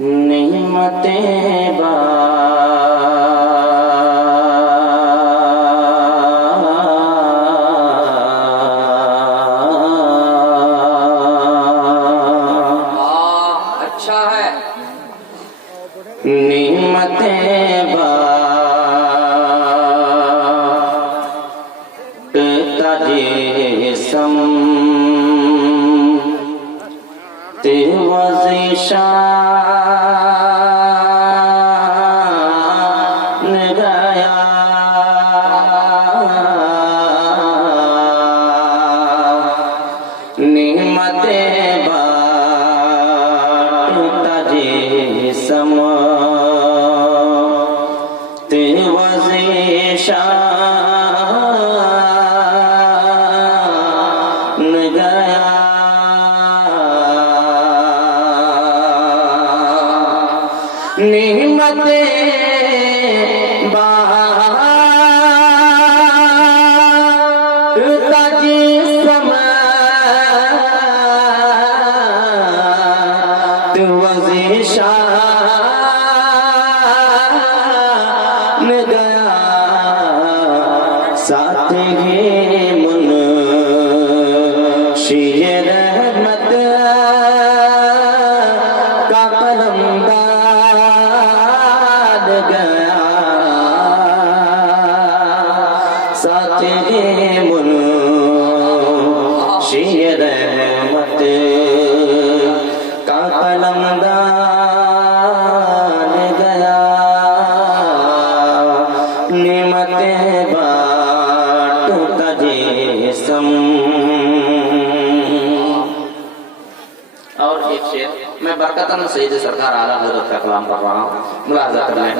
निमतें बा अच्छा है। निमतें बा जिसम ते वज़ीशान गया निमतें बाटता जिसम ते वज़ीशान गया निमतें बाटता जिसम ते वज़ीशान गया साथ ही मुनशीर रहमत का कलमदाद गया साथ ही मुनशीर रहमत का कलमदाद गया निमतें बाटता जिसम। और एक शेर मैं बरकतन सईद सरकार आला हज़रत का कलाम पढ़ रहा हूँ, मुलाज़ा कर लें।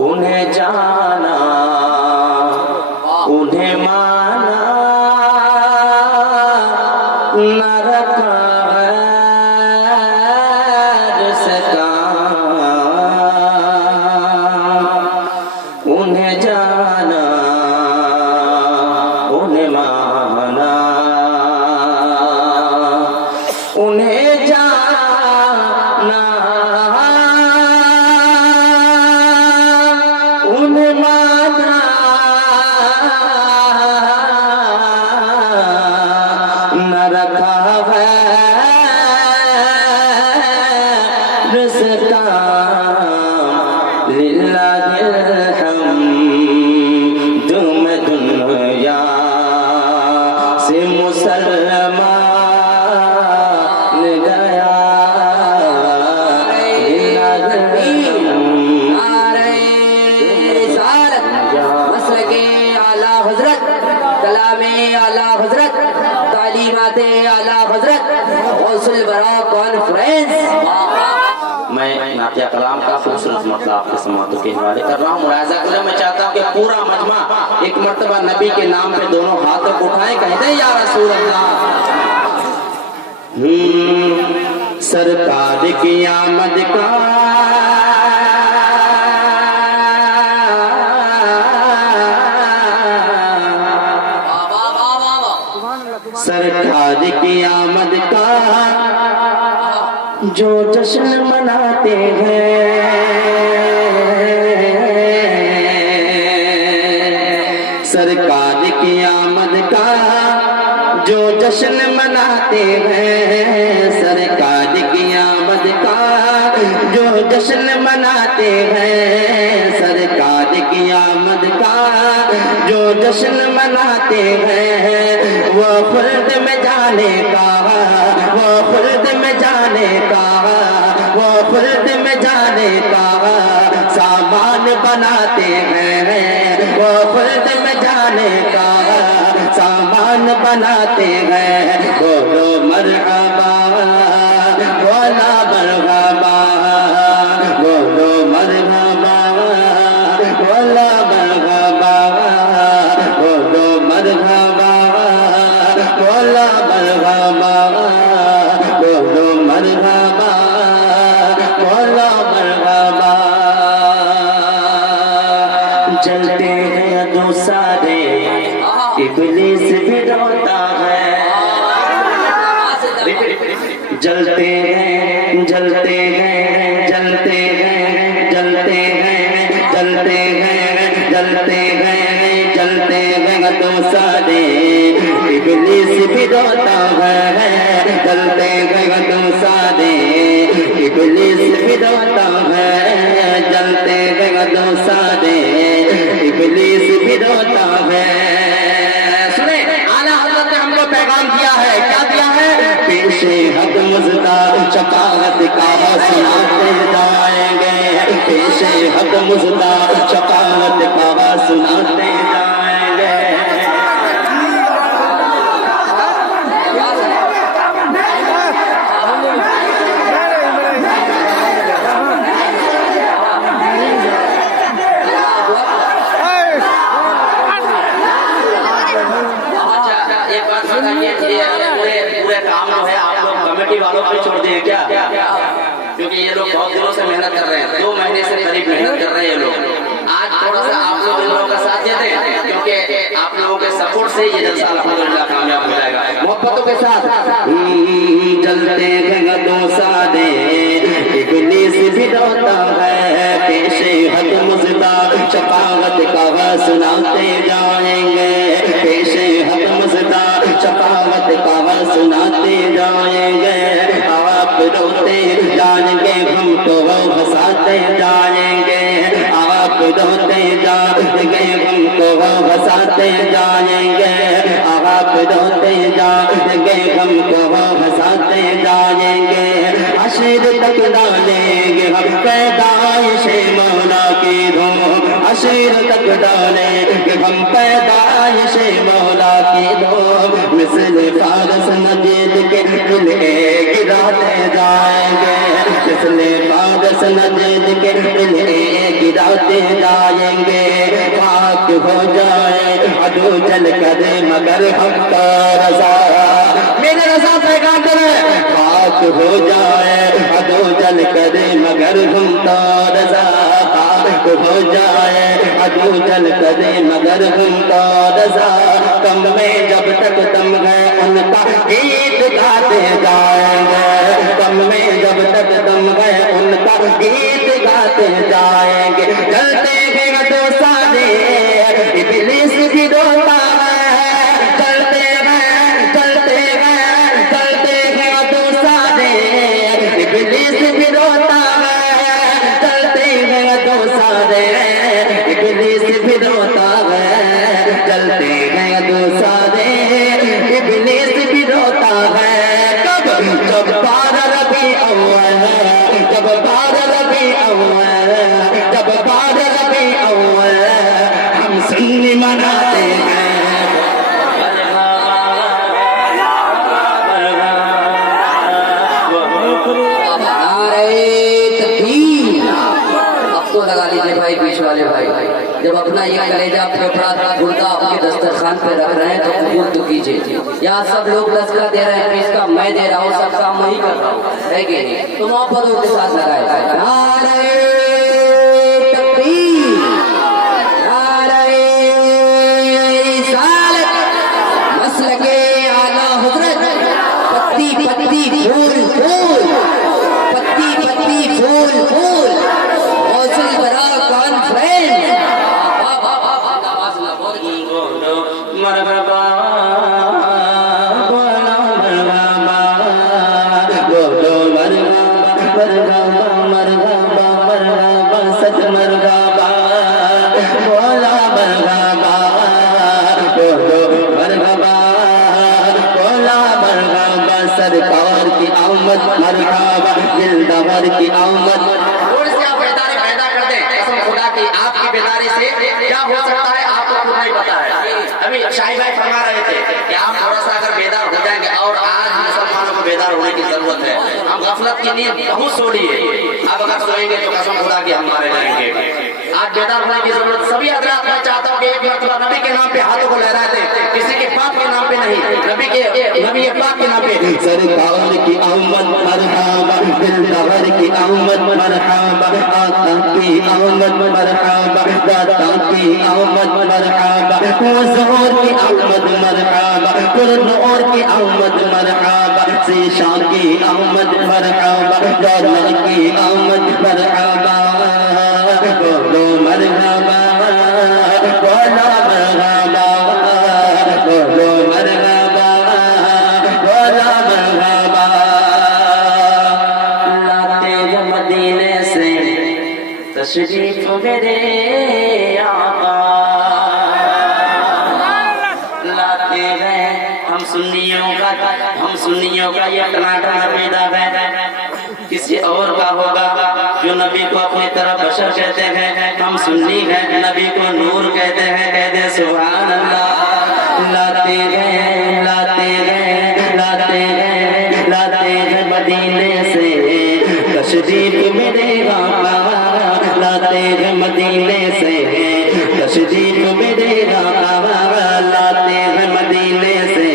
उन्हें जाना उन्हें माना न रखा उन्हें जाना उन्हें माना उन्हें जाना उन्हें माना न रखा है रिश्ता लिल्लाहिल हम्द में दुनिया से मुसलमान गया मसलके आला हजरत कलामे आला हजरत तालीमाते आला हजरत गौसुल बरा कॉन्फ्रेंस। मैं नातिया कलाम का खूबसूरत मतलब आपके समातों के हवाले कर रहा हूँ। मुलाज़ा करें। मैं चाहता हूँ कि पूरा मजमा एक मर्तबा नबी के नाम पे दोनों हाथों को उठाएं, कहते हैं या रसूल अल्लाह। सरकार की आमद का सरकार की आमद का जो जश्न मनाते हैं सरकार की आमद का जो जश्न मनाते हैं सरकार की आमद का जो जश्न मनाते हैं सरकार की आमद का जो जश्न मनाते हैं वो खुल्द में जाने का वो खुल्द में जाने का वो खुल्द में जाने का सामान बनाते हैं वो खुल्द में जाने का सामान बनाते हैं। बोलो मरहबा बोला मरहबा बोलो मरहबा बोला मरहबा बोलो मरहबा बोला मरहबा बोलो मरहबा बोला मरहबा। चलते हैं दो सारे इब्लीस भी रोता है जल जलते हैं जलते हैं जलते हैं जलते हैं जलते हैं जलते हैं तो सारे इब्लीस भी रोता है जलते हैं तो सारे इब्लीस भी रोता है जलते हैं तो सारे इब्लीस भी रोता है। सुने आला हज़रत ने हमको पैगाम दिया है, क्या दिया है? पेशे हक मुज़दा शफाअत का सुनाते जाएंगे, पेशे हक मुज़दा शफाअत का सुनाते जाएंगे। पूरे काम जो है आप लोग कमेटी वालों को छोड़ दिए क्या? क्योंकि ये लोग बहुत दिनों से मेहनत कर रहे हैं, 2 महीने से करीब मेहनत कर रहे हैं ये लोग। आज थोड़ा सा आप लोग इन लोगों का साथ देते हैं, क्योंकि आप लोगों के सपोर्ट से ये जलसा अल्हम्दुलिल्लाह कामयाब हो जाएगा। मोहब्बतों के साथ जलते हैं दो सादे इब्लीस भी रोता है, पेशे हक मुज़दा शफाअत का सुनाते जाएंगे, पेशे हक मुज़दा शफाअत का सुनाते जाएंगे। आप रोते जाएंगे हम तो हंसाते जाएंगे, आप रोते जाएंगे हम तो हंसाते जाएंगे, आप रोते जाएंगे हम तो हंसाते जाएंगे। अशर तक डालेंगे हम पैदाइश मौला की धूम, अशर तक डालेंगे हम पैदाइश मौला की धूम। मिस्र फारस नजीद के दिले गिराते जाएंगे, मिस्र फारस नजीद के दिले गिराते जाएंगे। खाक हो जाए अदू जल करे मगर हमका रजा, मेरे रजा पैगाम करे। खाक हो जाए अदू जल करे मगर हमका रजा, खाक हो जाए अदू जल करे मगर हमका रजा। कम में जब तक दम है उनका गीत गाते जाएंगे, कम में जब तक दम है उनका गीत गाते जाएंगे। चलते हैं तो सारे इब्लीस भी रोता है, चलते हैं चलते हैं चलते हैं तो सारे इब्लीस भी रोता है, चलते हैं तो सारे इब्लीस भी रोता है, चलते हैं तो सारे इब्लीस भी रोता है। कब जब 12 रबी अव्वल, जब 12 रबी अव्वल, जब 12 रबी अव्वल हम सुन्नी मनाते हैं। अब तो लगा लीजिए भाई बीच वाले भाई, जब अपना ये कलेजा फेफड़ा गुर्दा आपके दस्तरखान पे रख रहे हैं तो कबूल तो कीजिए। यहाँ सब लोग लश्कर दे रहे हैं, इसका मैं दे रहा हूँ, सब काम वही कर रहा हूँ, है कि नहीं? तो मोहब्बतों के साथ लगाए नारे तकबीर, नारे रिसालत, मसलके आला हज़रत, पत्ती पत्ती फूल फूल, पत्ती पत्ती फूल फूल, गौसुल बरा कॉन्फ्रेंस। मरहबा बोलो मरहबा, बोलो मरहबा मरहबा मरहबा मरहबा सच मरहबा, बोला मरहबा बोलो मरहबा, बोला मरहबा। सरकार की आमद मरहबा, दिलदार की आमद। थोड़ी सी आप बेदारी पैदा कर दें, कसम खुदा की आपकी बेदारी से क्या हो सकता है आपको खुद नहीं पता है। अभी शाही भाई फरमा रहे थे कि आप थोड़ा सा अगर बेदार हो जाएंगे, और आज मुसलमानों को बेदार होने की जरूरत है। हम गफलत की नींद बहुत सोली है, आप अगर सोएंगे तो कसम खुदा की हम मारे जाएंगे। आज बेदार होने की जरूरत सभी हजरात। मैं चाहता हूँ कि एक मरतबा नबी के नाम पे हाथों को लहरा दे, किसी के पाप के नाम पे नहीं, नबी पाक के नाम पे। सरकार की आमद मरहबा, दिलदार की आमद मरहबा, आका की आमद मरहबा, दाता की आमद मरहबा, हुजूर की आमद मरहबा, पुरनूर की आमद मरहबा, शीशा की आमद मरहबा, दौलत की आमद मरहबा, बोलो मरहबा, बोलो मरहबा, बोलो मरहबा, बोलो मरहबा। लाते हैं मदीने से तशरीफ मेरे आका, लाते हैं हम सुन्नियों का ये टनाटना पैदा है, किसी और का होगा जो नबी को अपनी तरफ बशर कहते हैं, हम सुन्नी हैं, नबी को नूर कहते हैं, कहते सुभान अल्लाह। लाते हैं लाते हैं लाते हैं लाते हैं मदीने से तशरीफ मेरे आका, लाते हैं मदीने से तशरीफ मेरे आका, लाते हैं मदीने से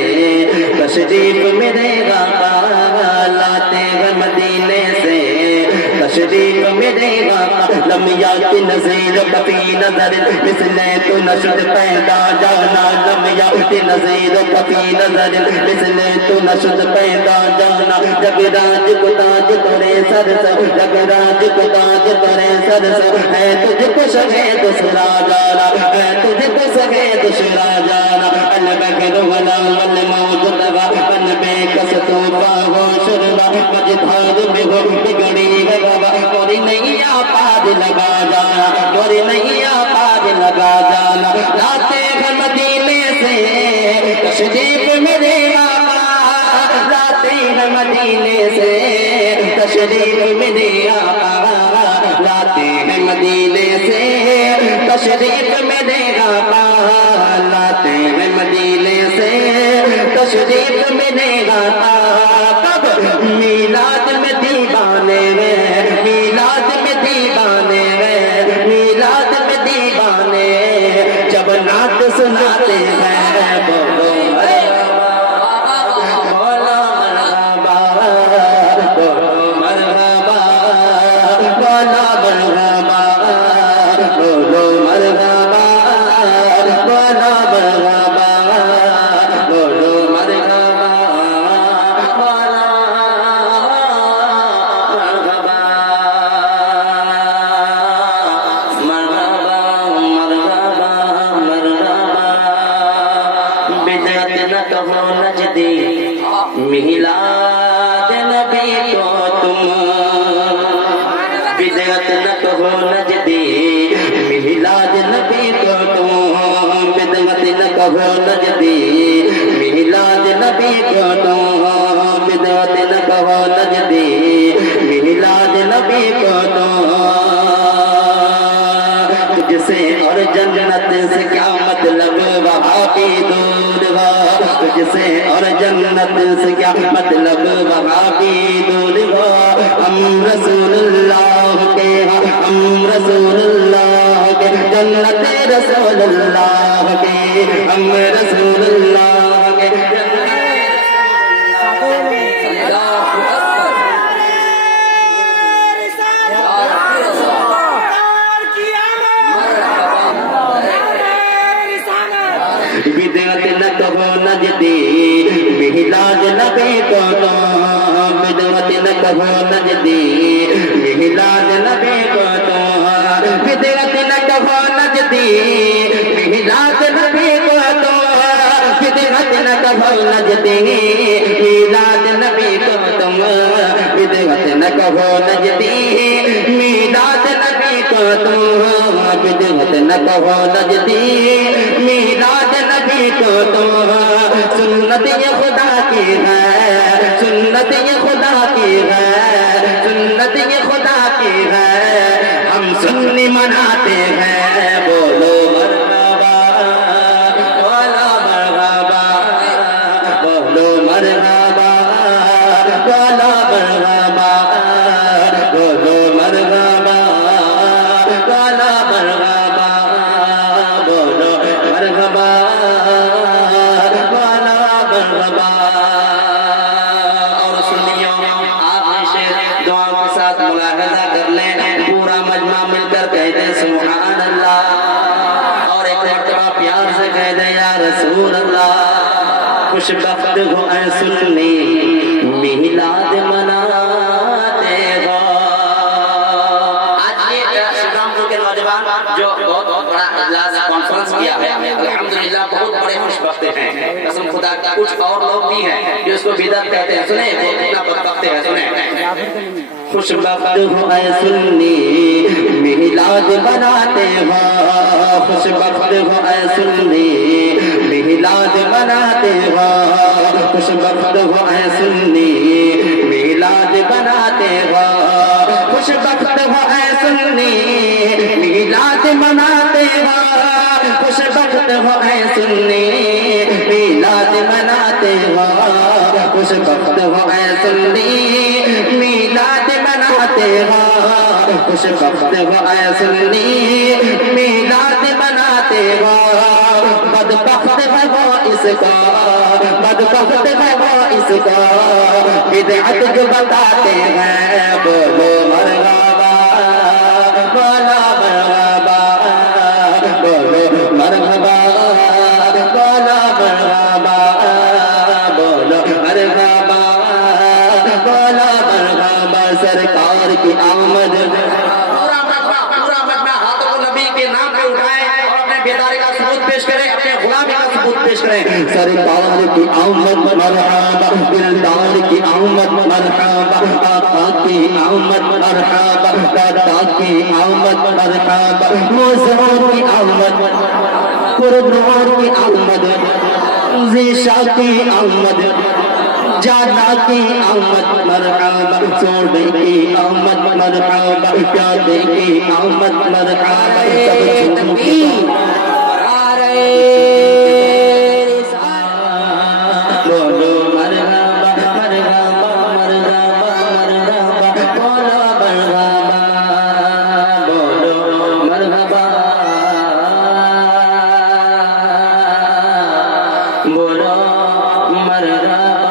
तशरीफ मेरे आका, लाते हैं मदीने से तशरीफ मेरे आका। लम्या की नज़ीर कफी नजर मिसले तो नशद पैदा जाना, लम्या की नज़ीर कफी नजर मिसले तो नशद पैदा जाना। जगराज को ताज तोरे सर से, जगराज को ताज तोरे सर से, है तुझको सगे दूसरा जाना, है तुझको सगे दूसरा जाना। अलबकर वला वल मौत लगा बन बेकस तो पाहो शुरवा, मझधार में हो बिगड़ी है बाबा, और नैया पार लगा जाना, और नैया पार लगा जाना। लाते हैं मदीने से तशरीफ मेरे आका, लाते हैं मदीने से तशरीफ मेरे आका, लाते हैं मदीने से तशरीफ मेरे आका, लाते हैं मदीने से तशरीफ मेरे आका। कब मीलाद में दीवाने में, मीलाद में दीवाने में, मीलाद में दीवाने जब नात सुनाते हैं, बोलो बोलो मरहबा, बोलो मरहबा, बोलो मरहबा, बोलो मरहबा, बोलो मरहबा, बोलो मरहबा, मिलाद नबी को तुम, बिदअत न कहो नजदी, मिलाद नबी को तुम, बिदअत न कहो नजदी, मिलाद नबी को तुम, बिदअत न कहो नजदी, मिलाद नबी को तुम। तुझसे और जन्नत से क्या मतलब वहाँ भी दूर हो, तुझसे और जन्नत से क्या मतलब वहाँ भी दूर हो। हम रसूलुल्लाह के, हम रसूलुल्लाह के, जन्नत रसूलुल्लाह के, हम रसूलुल्लाह के, बिदअत न कहो नजदी, मिलाद नबी को तुम, बिदअत न कहो नजदी, मिलाद नबी को तुम, बिदअत न कहो नजदी, मिलाद नबी को तुम, बिदअत न कहो नजदी, मिलाद नबी को तुम, बिदअत न कहो नजदी, मिलाद नबी को तुम, बिदअत न कहो नजदी, मिलाद नबी को तुम। सुन्नत ये खुदा की है, सुन्नत ये खुदा की है, सुन्नत ये खुदा की है, हम सुन्नी मनाते हैं, बोलो मरहबा, बोलो मरहबा, बोलो मरहबा, बोलो मरहबा, बोलो मरहबा, बोलो मरहबा, बोलो मरहबा, और सुनियो आप दुआ के साथ मुलाहजा कर लें, पूरा मजमा मिलकर कह दे सुभान अल्लाह, और एक मरतबा प्यार से कह दे या रसूल अल्लाह। खुशबख्त हो ऐ सुन्नी मिलाद मनाते हो। आज ये श्रीरामपुर के नौजवान जो बहुत बड़ा इजलास कॉन्फ्रेंस किया है, अल्हम्दुलिल्लाह बहुत बड़े खुशबख्त हैं, कसम खुदा की। कुछ और लोग भी हैं जो इसको बिदअत कहते हैं, सुने वो कितना बदबख्त है, सुने। खुशबख्त हो ऐ सुन्नी मिलाद बनाते हो, खुशबख्त हो ऐ सुन्नी मिलाद बनाते हो, खुशबख्त हो ऐ सुन्नी मिलाद बनाते हो, खुशबख्त हो ऐ सुन्नी मिलाद मनाते हो, खुशबख्त हो ऐ सुन्नी मिलाद मनाते हो, खुशबख्त हो ऐ सुन्नी मिलाद मनाते हो, खुशबख्त हो ऐ सुन्नी मिलाद बनाते हो। बदबख्त है वो इसको, बदबख्त है वो इसको बिदअत जो बताते हैं। बोलो मरहबा, बोलो मरहबा, बोलो मरहबा, बोलो मरहबा, बोलो मरहबा, बोलो मरहबा। सरकार की आमद, पूरा मजमा हाथों को नबी के नाम पे उठाए और अपने बेदारी का सबूत पेश करें, अपने गुलामी का सबूत पेश करें। सरकार की आमद मरहबा, दिलदार की आमद मरहबा, आका की आमद मरहबा, दादा की आमद मरहबा, मुज़फ़्फ़र की आमद, कुर्बान की आमद, ज़ीशा की आमद, जाना की आमद मरहबा, सोने की आमद मरहबा, प्यादे की आमद मरहबा। सब तकबीर आ रहे बोलो मरहबा, मरहबा, मरहबा, मरहबा, बोलो मरहबा, बोलो मरहबा, बोलो मरहबा।